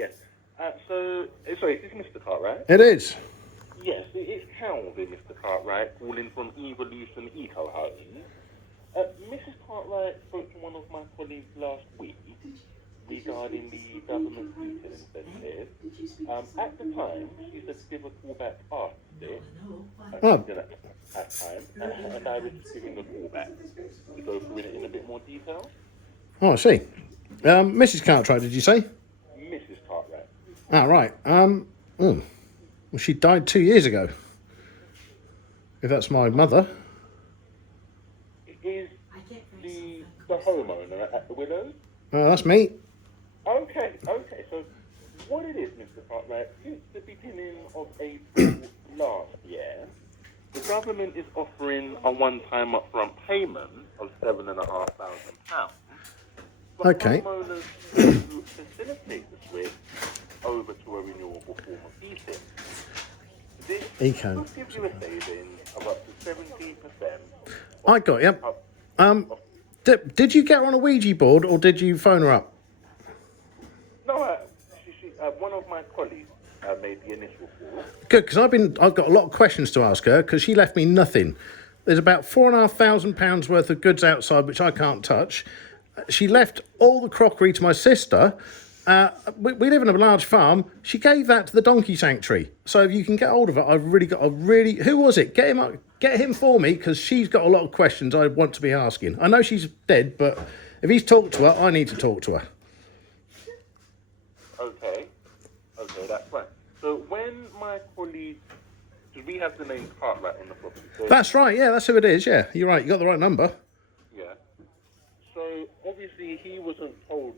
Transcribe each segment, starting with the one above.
Yes. Sorry, is this Mr. Cartwright? It is. Yes, it's Calvin, Mr. Cartwright, calling from Evolution Eco Homes. Mrs. Cartwright spoke to one of my colleagues last week regarding the government heating incentive. At the time, she said to give a call back after this. Oh. At time, and I was just giving a call back to go through it in a bit more detail. Oh, I see. Mrs. Cartwright, did you say? Mrs. Cartwright. Ah, right. Well, she died 2 years ago. If that's my mother. Is the homeowner at the Willows? That's me. Okay. So what it is, Mr. Cartwright, since the beginning of April last year, the government is offering a one-time upfront payment of £7,500 for Okay. homeowners to facilitate the switch over to a renewable form of heating. This Eco. will give you a saving of up to 17%. I got you. Did you get her on a Ouija board or did you phone her up? No, one of my colleagues made the initial call. Good, because I've got a lot of questions to ask her because she left me nothing. There's about £4,500 worth of goods outside which I can't touch. She left all the crockery to my sister. We live in a large farm. She gave that to the donkey sanctuary. So if you can get hold of it, who was it? Get him for me because she's got a lot of questions I want to be asking. I know she's dead, but if he's talked to her, I need to talk to her. Okay, that's fine. So when my colleague, because we have the name Cartwright on the property. So, That's right, yeah, that's who it is, yeah. You're right, you got the right number. yeah. So obviously he wasn't told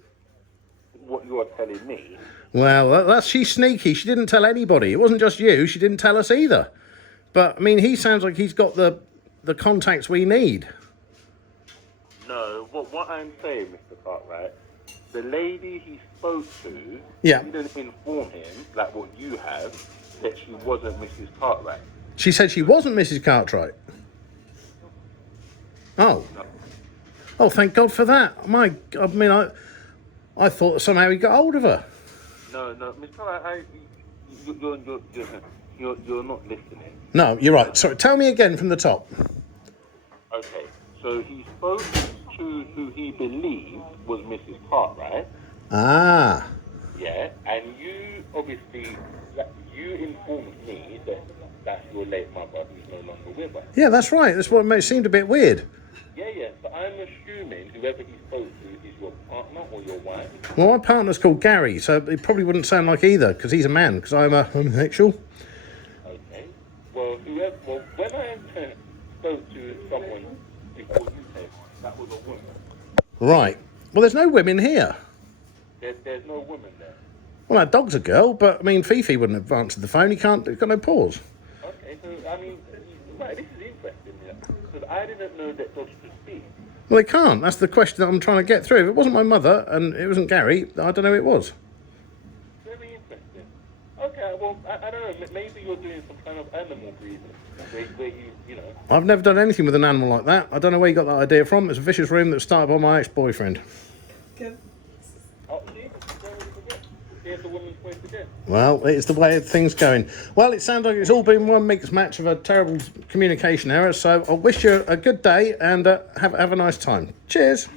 what you're telling me. Well, she's sneaky. She didn't tell anybody. It wasn't just you. She didn't tell us either. But, I mean, he sounds like he's got the contacts we need. No, what I'm saying, Mr. Cartwright, the lady he spoke to Yeah. didn't inform him, like what you have, that she wasn't Mrs. Cartwright. She said she wasn't Mrs. Cartwright. Oh. No. Oh, thank God for that. I thought somehow he got hold of her. No, Mr. Cartwright, you're not listening. No, you're right. Sorry, tell me again from the top. Okay, so he spoke to who he believed was Mrs. Cartwright. Ah. Yeah, and you obviously, you informed me that that's your late mother who's no longer with us. Yeah, that's right. That's what seemed a bit weird. Yeah, but I'm assuming whoever he spoke to is your partner or your wife. Well, my partner's called Gary, so it probably wouldn't sound like either, because he's a man, because I'm a homosexual. Okay. Well, when I spoke to someone before you came, that was a woman. Right. Well, there's no women here. There's no woman there. Well, our dog's a girl, but, I mean, Fifi wouldn't have answered the phone. He's got no paws. Okay, so, I mean, right, this is interesting, because I didn't know that dogs could speak. Well, they can't. That's the question that I'm trying to get through. If it wasn't my mother and it wasn't Gary, I don't know who it was. Very interesting. Okay, well, I don't know, maybe you're doing some kind of animal breeding, where you know... I've never done anything with an animal like that. I don't know where you got that idea from. It's a vicious rumour that was started by my ex-boyfriend. Oh, see? There's the woman's way to get. Well, it's the way things going. Well, it sounds like it's all been one mixed match of a terrible communication error, so I wish you a good day and have a nice time. Cheers.